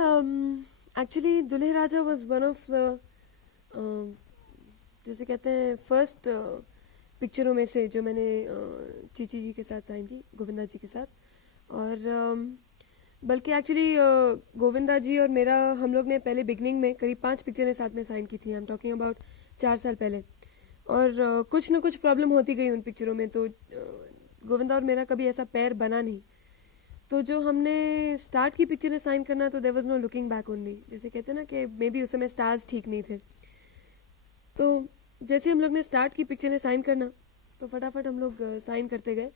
Actually दुल्हे राजा was one of the जैसे कहते हैं फर्स्ट पिक्चरों में से जो मैंने चीची जी के साथ साइन की, गोविंदा जी के साथ। और बल्कि एक्चुअली गोविंदा जी और मेरा, हम लोग ने पहले बिगनिंग में करीब 5 पिक्चरें साथ में साइन की थी। आई एम टॉकिंग अबाउट 4 साल पहले। और कुछ न कुछ प्रॉब्लम होती गई उन पिक्चरों में, तो गोविंदा और मेरा कभी ऐसा पैर बना नहीं। तो जो हमने स्टार्ट की पिक्चरें साइन करना, तो there was no looking back only. जैसे कहते हैं ना कि मे बी उस समय स्टार्स ठीक नहीं थे। तो जैसे हम लोग ने स्टार्ट की पिक्चरें साइन करना, तो फटाफट हम लोग साइन करते गए।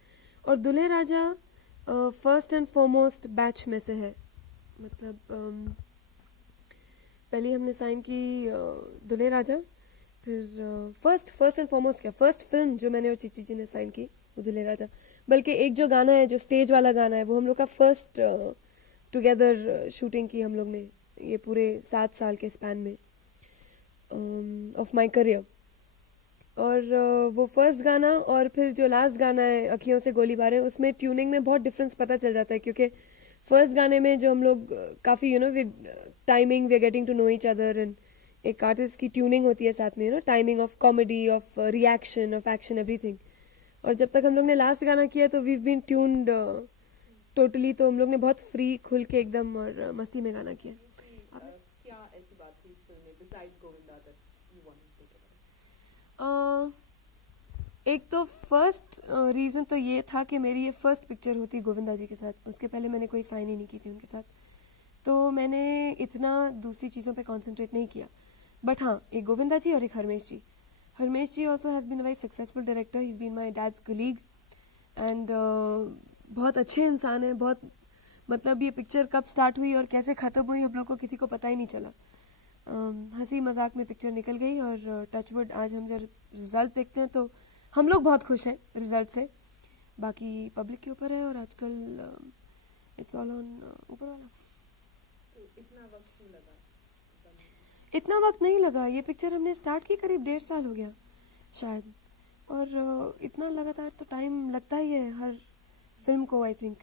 और दुल्हे राजा फर्स्ट एंड फॉरमोस्ट बैच में से है। मतलब पहले हमने साइन की दुल्हे राजा, फिर फर्स्ट एंड फॉरमोस्ट क्या, फर्स्ट फिल्म जो मैंने और चीची जी ने साइन की वो दुल्हे राजा। बल्कि एक जो गाना है, जो स्टेज वाला गाना है, वो हम लोग का फर्स्ट टुगेदर शूटिंग की हम लोग ने, ये पूरे 7 साल के स्पैन में ऑफ माई करियर। और वो फर्स्ट गाना और फिर जो लास्ट गाना है अखियों से गोली बारें, उसमें ट्यूनिंग में बहुत डिफरेंस पता चल जाता है। क्योंकि फर्स्ट गाने में जो हम लोग काफ़ी timing, we are getting to know each other, and एक आर्टिस्ट की ट्यूनिंग होती है साथ में, timing of comedy, of reaction, of action, everything. और जब तक हम लोग ने लास्ट गाना किया तो वी बीन ट्यून्ड टोटली, तो हम लोग ने बहुत फ्री, खुल के एकदम और मस्ती में गाना किया। क्या ऐसी बात थी इस फिल्म में besides Govinda that you wanted to take it? एक तो फर्स्ट रीजन तो ये था कि मेरी ये फर्स्ट पिक्चर होती गोविंदा जी के साथ। उसके पहले मैंने कोई साइन ही नहीं की थी उनके साथ, तो मैंने इतना दूसरी चीज़ों पे कंसंट्रेट नहीं किया। बट हाँ, एक गोविंदा जी और एक Harmesh ji. Harmesh ji also has been a very successful director. He is been my dad's colleague and बहुत अच्छे इंसान है। बहुत, मतलब ये पिक्चर कब स्टार्ट हुई और कैसे ख़त्म हुई हम लोग को किसी को पता ही नहीं चला। हंसी मजाक में पिक्चर निकल गई और टचवुड आज हम जब रिजल्ट देखते हैं तो हम लोग बहुत खुश हैं रिजल्ट से। बाकी पब्लिक के ऊपर है, और आजकल इट्स ऑल ऑन ऊपर वाला। तो इतना वक्त क्यों लगा? इतना वक्त नहीं लगा। ये पिक्चर हमने स्टार्ट की करीब 1.5 साल हो गया शायद। और इतना लगातार तो टाइम लगता ही है हर फिल्म को, आई थिंक,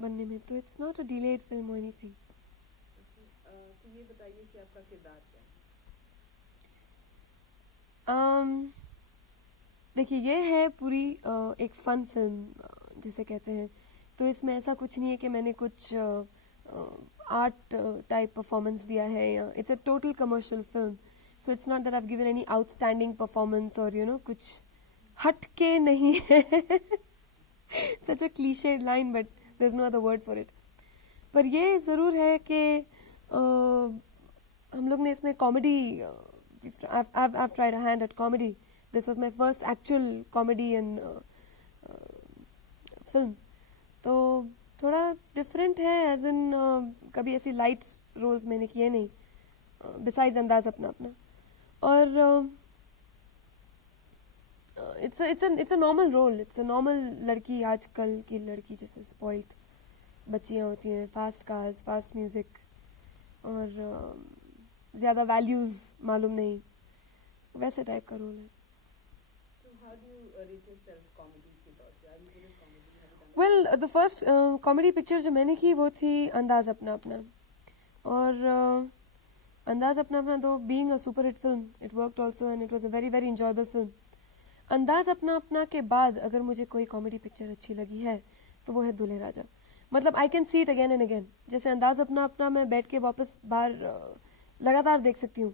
बनने में। तो it's not a delayed film और एनीथिंग। तो ये बताइए कि आपका किरदार क्या है? देखिए, ये है पूरी एक फन फिल्म जिसे कहते हैं। तो इसमें ऐसा कुछ नहीं है कि मैंने कुछ आर्ट टाइप परफॉर्मेंस दिया है, या it's a total commercial film. So it's not that I have given any outstanding performance, और कुछ हट के नहीं है। Such a cliched line, but there is no other word for it. पर ये जरूर है कि हम लोग ने इसमें comedy, I've tried a hand at comedy. This was my first actual comedy and film. तो थोड़ा डिफरेंट है, एज इन कभी ऐसी लाइट रोल्स मैंने किए नहीं, बिसाइड्स अंदाज अपना अपना। और it's a normal role. It's a normal लड़की, आजकल की लड़की जैसे स्पॉइल्ड बच्चियां होती हैं, फास्ट कार्स, फास्ट म्यूजिक, और ज़्यादा वैल्यूज मालूम नहीं, वैसे टाइप का रोल है। So how do you rate yourself comedy के तौर पे? Are you good at comedy? Have you done that? Well, the first comedy picture जो मैंने की वो थी अंदाज अपना अपना। और अंदाज अपना अपना, दो being a super hit film, it worked also and it was a very very enjoyable film. अंदाज अपना अपना के बाद अगर मुझे कोई कॉमेडी पिक्चर अच्छी लगी है तो वो है दुल्हे राजा। मतलब I can see it again and again. जैसे अंदाज अपना अपना मैं बैठ के वापस बार लगातार देख सकती हूँ,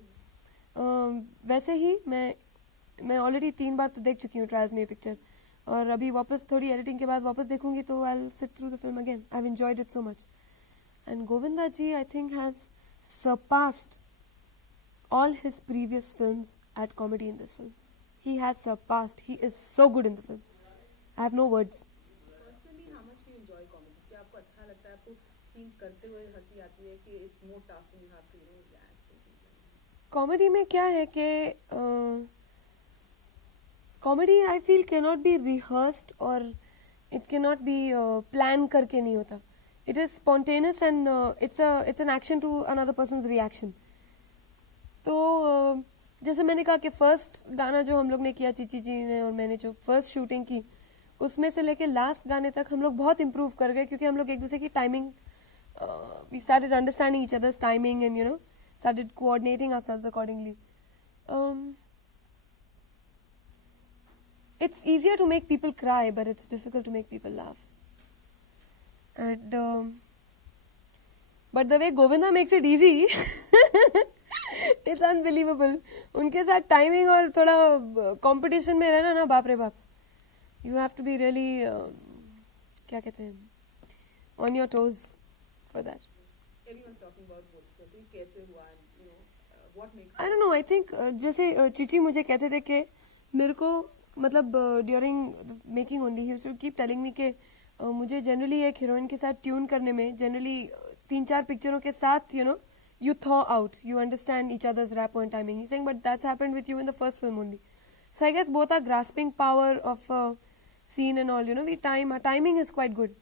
वैसे ही मैं ऑलरेडी 3 बार तो देख चुकी हूँ ट्रायल्स में ये पिक्चर, और अभी वापस थोड़ी एडिटिंग के बाद वापस देखूंगी तो I will sit through the film again. I have enjoyed it so much. And Govinda ji I think has surpassed all his previous films at comedy in this film. He has surpassed. He is so good in the film. I have no words. Personally, how much do you enjoy comedy? क्या आपको अच्छा लगता है? आपको scenes करते हुए हंसी आती है कि it's more tough and you have to react and things like that? Comedy में क्या है कि comedy I feel can not be rehearsed, और it can not be plan करके नहीं होता। It is spontaneous and it's an action to another person's reaction. तो जैसे मैंने कहा कि फर्स्ट गाना जो हम लोग ने किया, चीची जी ने और मैंने जो फर्स्ट शूटिंग की, उसमें से लेके लास्ट गाने तक हम लोग बहुत इम्प्रूव कर गए, क्योंकि हम लोग एक दूसरे की timing we started understanding each other's timing and, you know, started coordinating ourselves accordingly. It's easier to make people cry, but it's difficult to make people laugh. And but the way Govinda makes it easy, it's unbelievable. उनके साथ timing और थोड़ा competition में रहना ना, बाप रे बाप. You have to be really क्या कहते हैं, on your toes for that. Everyone's talking about both. So कैसे हुआ, and you know, what makes. I don't know. I think जैसे चिची मुझे कहते थे कि मेरे को मतलब during making only he used to keep telling me कि मुझे जनरली एक हीरोइन के साथ ट्यून करने में जनरली 3-4 पिक्चरों के साथ you know you thaw out, you understand each other's rapport and timing. He's saying, but that's happened with you in the first film only. So I guess both are grasping power of scene and all, you know, our timing is quite good.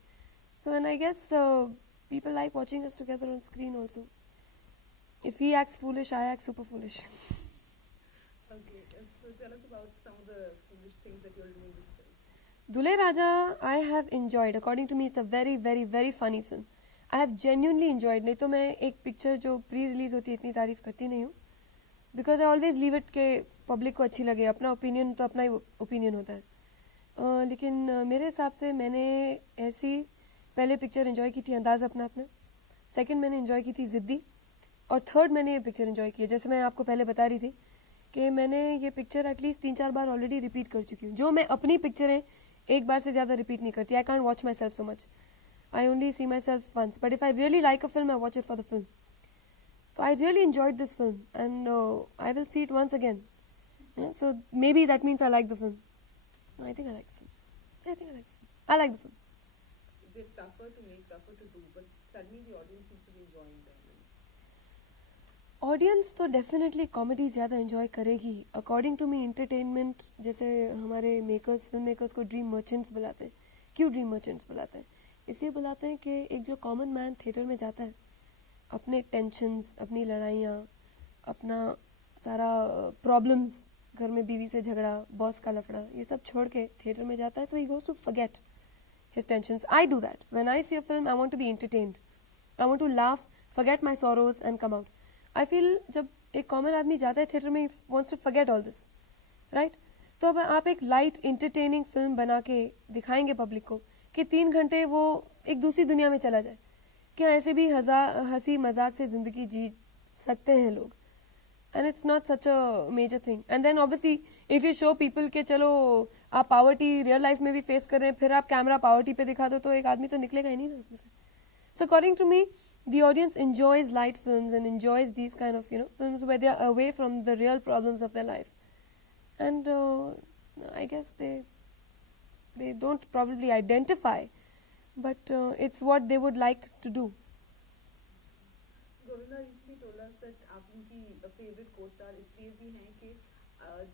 So and I guess people like watching us together on screen also. If he acts foolish, I act super foolish. Okay, so tell us about some of the foolish things that you're doing this film. Dule Raja, I have enjoyed. According to me, it's a very, very, very funny film. I have genuinely enjoyed. नहीं तो मैं एक picture जो pre release होती है इतनी तारीफ करती नहीं हूँ, because I always leave it के पब्लिक को अच्छी लगे. अपना ओपिनियन तो अपना ही ओपिनियन होता है. लेकिन मेरे हिसाब से मैंने ऐसी पहले पिक्चर एंजॉय की थी अंदाज अपना अपना, सेकंड मैंने एंजॉय की थी जिद्दी, और थर्ड मैंने ये पिक्चर एंजॉय की है. जैसे मैं आपको पहले बता रही थी कि मैंने ये पिक्चर एटलीस्ट 3-4 बार ऑलरेडी रिपीट कर चुकी हूँ. जो मैं अपनी पिक्चरें एक बार से ज़्यादा रिपीट नहीं करती. I can't watch my self so much. I only see myself once, but if I really like a film, I watch it for the film. So I really enjoyed this film, and I will see it once again. You know, so maybe that means I like the film. No, I think I like the film. I think I like the film. I like the film. They're tougher to make, tougher to do, but suddenly the audience seems to be enjoying them. Audience तो definitely comedy ज़्यादा enjoy करेगी. According to me, entertainment जैसे हमारे makers, film makers को dream merchants बुलाते हैं. क्यों dream merchants बुलाते हैं? इसलिए बुलाते हैं कि एक जो कॉमन मैन थिएटर में जाता है, अपने टेंशन्स, अपनी लड़ाइयाँ, अपना सारा प्रॉब्लम्स, घर में बीवी से झगड़ा, बॉस का लफड़ा, ये सब छोड़ के थिएटर में जाता है, तो he goes to forget his tensions. I do that when I see a film. I want to be entertained, I want to laugh, forget my sorrows and come out. I feel जब एक common आदमी जाता है theatre में, wants to forget all this, right. तो अब आप एक लाइट इंटरटेनिंग फिल्म बना के दिखाएंगे पब्लिक को कि 3 घंटे वो एक दूसरी दुनिया में चला जाए. क्या ऐसे भी हंसी मजाक से जिंदगी जी सकते हैं लोग? And it's not such a major thing. And then obviously if you show people के चलो आप पावर्टी रियल लाइफ में भी फेस कर रहे हैं, फिर आप कैमरा पावर्टी पे दिखा दो, तो एक आदमी तो निकलेगा ही नहीं ना उसमें से. So according to me the audience enjoys light films and enjoys these kind of, you know, films where they are away from the real problems of their life. And I guess they don't probably identify, but it's what they would like to do. Govinda recently told us that आप उनकी favorite co-star इसलिए भी हैं कि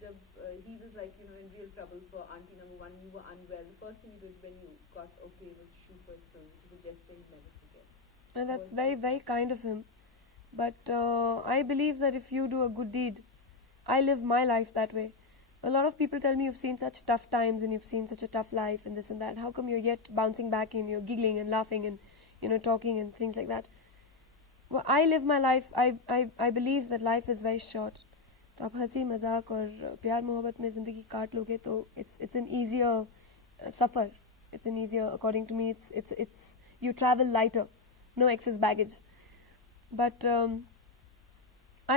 जब he was like, you know, in real trouble for auntie number 1, you were unwell. The first thing you did when you got okay was to shoot for his film, which is a gesture he'll never forget. And that's very, very kind of him. But I believe that if you do a good deed, I live my life that way. A lot of people tell me you've seen such tough times and you've seen such a tough life and this and that. How come you're yet bouncing back in, you're giggling and laughing and, you know, talking and things like that? Well, I live my life. I believe that life is very short. तो आप हंसी मजाक और प्यार मोहब्बत में ज़िंदगी काट लोगे तो it's an easier suffer. It's an easier, according to me, it's you travel lighter. No excess baggage. But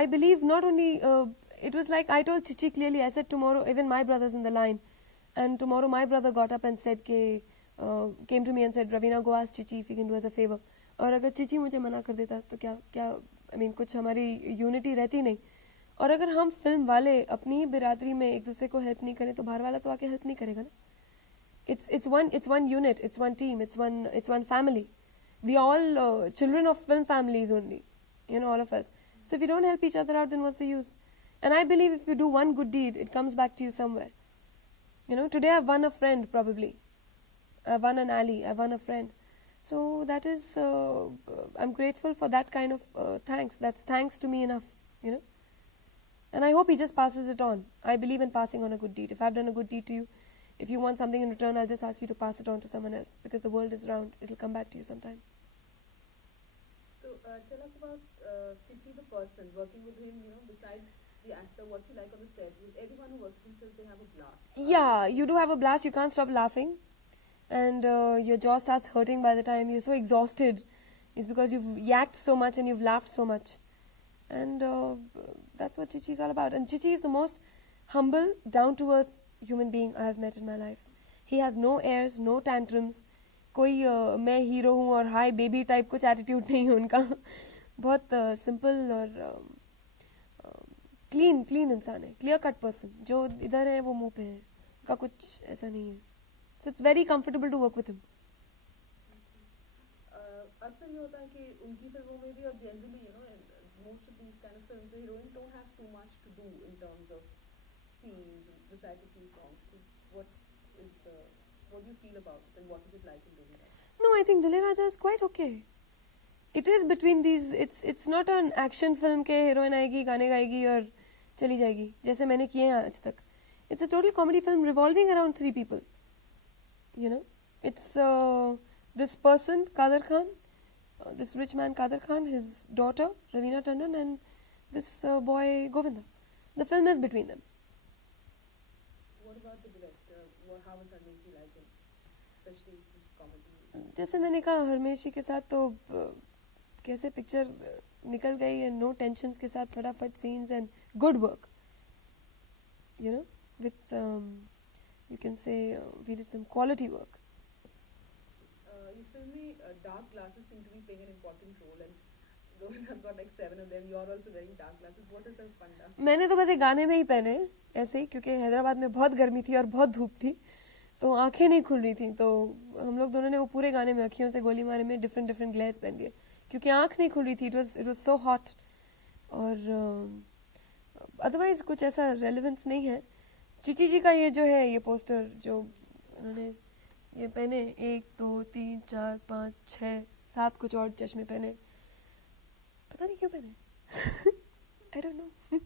I believe not only, it was like I told Chichi clearly, I said tomorrow, even my brother's in the line, and tomorrow my brother got up and said, came to me and said, Ravina, go ask Chichi if he can do us a favor. और अगर चिची मुझे मना कर देता तो क्या I mean, कुछ हमारी यूनिटी रहती नहीं. और अगर हम फिल्म वाले अपनी ही बिरादरी में एक दूसरे को हेल्प नहीं करें तो बाहर वाला तो आके हेल्प नहीं करेगा ना. It's one unit, it's one team, it's one family. We all children of film families only, you know, all of us. So if you don't help each other out, then what's the use? And I believe if you do one good deed, it comes back to you somewhere. You know, today I've won a friend probably. I've won an ally, I've won a friend. So that is, I'm grateful for that kind of thanks. That's thanks to me enough, you know. And I hope he just passes it on. I believe in passing on a good deed. If I've done a good deed to you, if you want something in return, I'll just ask you to pass it on to someone else. Because the world is round, it'll come back to you sometime. So tell us about Chichi the person, working with him, you know, besides the actor, what's he like on the set? With everyone who works with him says they have a blast. Yeah, you do have a blast. You can't stop laughing, and your jaw starts hurting by the time you're so exhausted. It's because you've yacked so much and you've laughed so much, and that's what Chichi is all about. And Chichi is the most humble, down-to-earth human being I have met in my life. He has no airs, no tantrums. कोई मैं hero हूँ और hi baby type कुछ attitude नहीं है उनका. बहुत simple और क्लीन इंसान है, क्लियर कट पर्सन. जो इधर है वो मुंह पे है, का कुछ ऐसा नहीं है. So it's very comfortable to work with him. अक्सर ये होता है कि उनकी फिल्मों में भी, और generally you know most of these kind of films, the heroines don't have too much to do in terms of scenes besides a few songs. What do you feel about it, and what is it like in doing that? No, I think Dule Raja is quite okay. It is between these. It's not an action film के heroine आएगी, गाने गाएगी और चली जाएगी जैसे मैंने किए हैं आज तक. It's a total comedy film revolving around three people. You know, it's this person Kader Khan, this rich man Kader Khan, his daughter Raveena Tandon, and this boy Govinda. The film is between them. What about the director? How was Harmesh like him, especially this comedy? जैसे मैंने कहा हरमेशी के साथ तो कैसे picture निकल गई है, नो टेंशन्स के साथ फटाफट scenes and good work. You know with you can say we did some quality work. Your film में dark glasses seem to be playing an important role, and Govinda's got like 7 of them. You are also wearing dark glasses. What is the funda? मैंने तो बस एक गाने में ही पहने ऐसे ही, क्योंकि हैदराबाद में बहुत गर्मी थी और बहुत धूप थी तो आंखें नहीं खुल रही थी. तो हम लोग दोनों ने वो पूरे गाने में अखियों से गोली मारे में डिफरेंट ग्लेयर्स पहन लिए क्योंकि आंख नहीं खुल रही थी. It was so hot. और अदरवाइज कुछ ऐसा रेलेवेंस नहीं है. चिची जी का ये जो है, ये पोस्टर जो उन्होंने ये पहने, 1 2 3 4 5 6 7 कुछ और चश्मे पहने, पता नहीं क्यों पहने. I don't know.